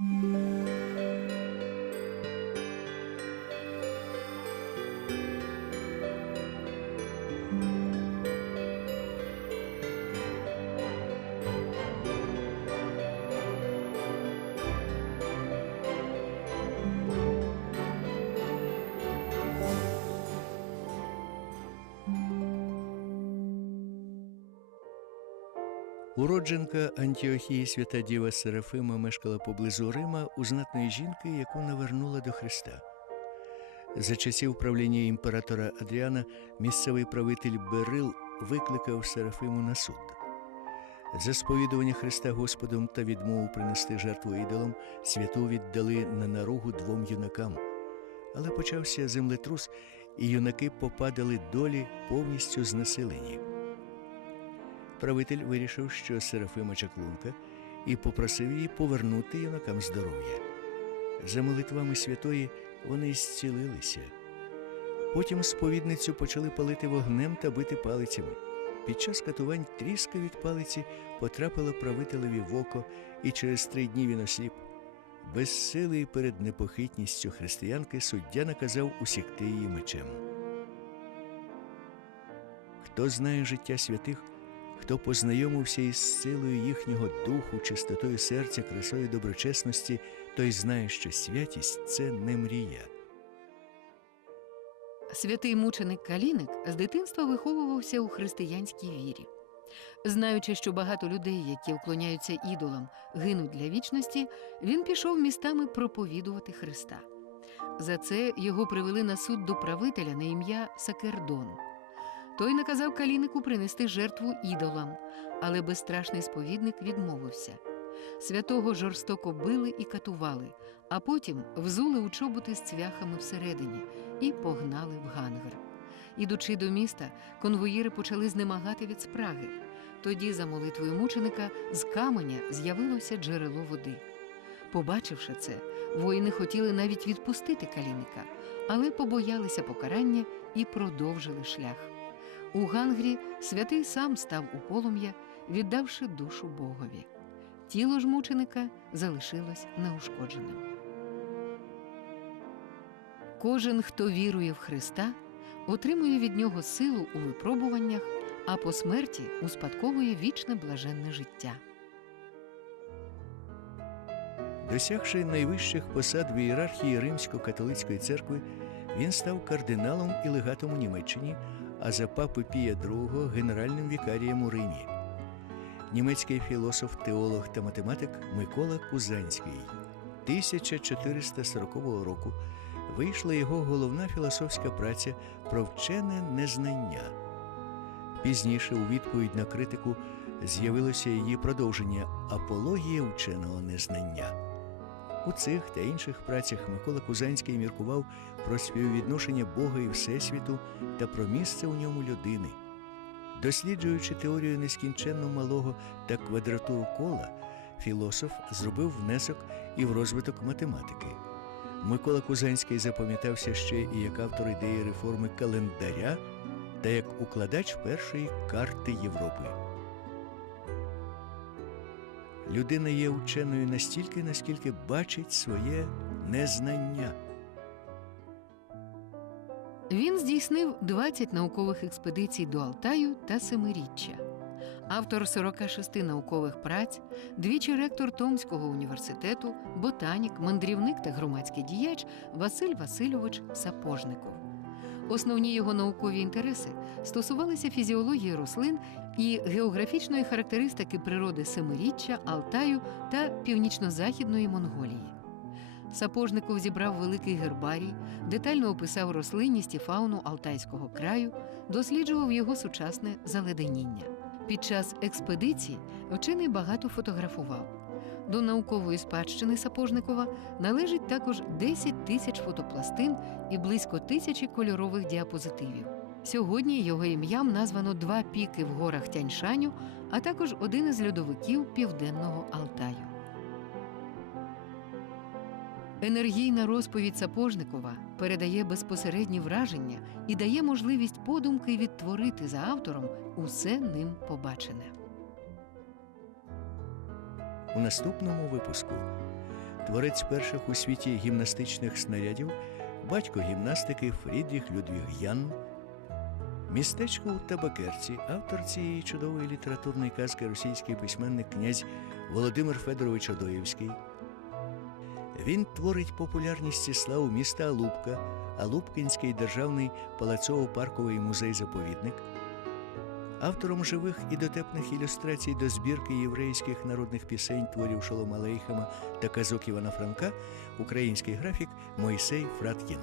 Música Уродженка Антіохії свята Діва Серафима мешкала поблизу Рима у знатної жінки, яку навернула до Христа. За часів правління імператора Адріана місцевий правитель Берил викликав Серафиму на суд. За сповідування Христа Господом та відмову принести жертву ідолам святу віддали на наругу двом юнакам. Але почався землетрус, і юнаки попадали долі повністю знесилені. Правитель вирішив, що Серафима чаклунка, і попросив її повернути юнакам здоров'я. За молитвами святої вони зцілилися. Потім сповідницю почали палити вогнем та бити палицями. Під час катувань тріска від палиці потрапила правителеві в око, і через три дні він осліп. Безсилий перед непохитністю християнки суддя наказав усікти її мечем. Хто знає життя святих, хто познайомився із силою їхнього духу, чистотою серця, красою доброчесності, той знає, що святість це не мрія. Святий мученик Каліник з дитинства виховувався у християнській вірі. Знаючи, що багато людей, які вклоняються ідолам, гинуть для вічності, він пішов містами проповідувати Христа. За це його привели на суд до правителя на ім'я Сакердон. Той наказав Калінику принести жертву ідолам, але безстрашний сповідник відмовився. Святого жорстоко били і катували, а потім взули у чоботи з цвяхами всередині і погнали в гангер. Ідучи до міста, конвоїри почали знемагати від спраги. Тоді, за молитвою мученика, з каменя з'явилося джерело води. Побачивши це, воїни хотіли навіть відпустити каліника, але побоялися покарання і продовжили шлях. У гангрі святий сам став у полум'я, віддавши душу Богові. Тіло ж мученика залишилось неушкодженим. Кожен, хто вірує в Христа, отримує від нього силу у випробуваннях, а по смерті успадковує вічне блаженне життя. Досягши найвищих посад в ієрархії Римсько-католицької церкви, він став кардиналом і легатом у Німеччині, а за папи Пія II генеральним вікарієм у Римі. Німецький філософ, теолог та математик Микола Кузанський. 1440 року вийшла його головна філософська праця про вчене незнання. Пізніше, у відповідь на критику, з'явилося її продовження Апологія вченого незнання. У цих та інших працях Микола Кузанський міркував про співвідношення Бога і Всесвіту та про місце у ньому людини. Досліджуючи теорію нескінченно малого та квадратуру кола, філософ зробив внесок і в розвиток математики. Микола Кузанський запам'ятався ще і як автор ідеї реформи календаря та як укладач першої карти Європи. Людина є ученою настільки, наскільки бачить своє незнання. Він здійснив 20 наукових експедицій до Алтаю та Семиріччя. Автор 46 наукових праць, двічі ректор Томського університету, ботанік, мандрівник та громадський діяч Василь Васильович Сапожников. Основні його наукові інтереси стосувалися фізіології рослин і географічної характеристики природи Семиріччя, Алтаю та північно-західної Монголії. Сапожников зібрав великий гербарій, детально описав рослинність і фауну Алтайського краю, досліджував його сучасне заледеніння. Під час експедицій вчений багато фотографував. До наукової спадщини Сапожникова належить також 10 тисяч фотопластин і близько тисячі кольорових діапозитивів. Сьогодні його ім'ям названо два піки в горах Тяньшаню, а також один із льодовиків південного Алтаю. Енергійна розповідь Сапожникова передає безпосередні враження і дає можливість подумки відтворити за автором усе ним побачене. У наступному випуску творець перших у світі гімнастичних снарядів, батько гімнастики Фрідріх Людвіг Ян, містечко у Табакерці, автор цієї чудової літературної казки російський письменник князь Володимир Федорович Одоєвський. Він творить популярність і славу міста Алубка, Алубкинський державний палацово-парковий музей-заповідник. Автором живих і дотепних ілюстрацій до збірки єврейських народних пісень творів Шолома Лейхема та казок Івана Франка український графік Мойсей Фраткін.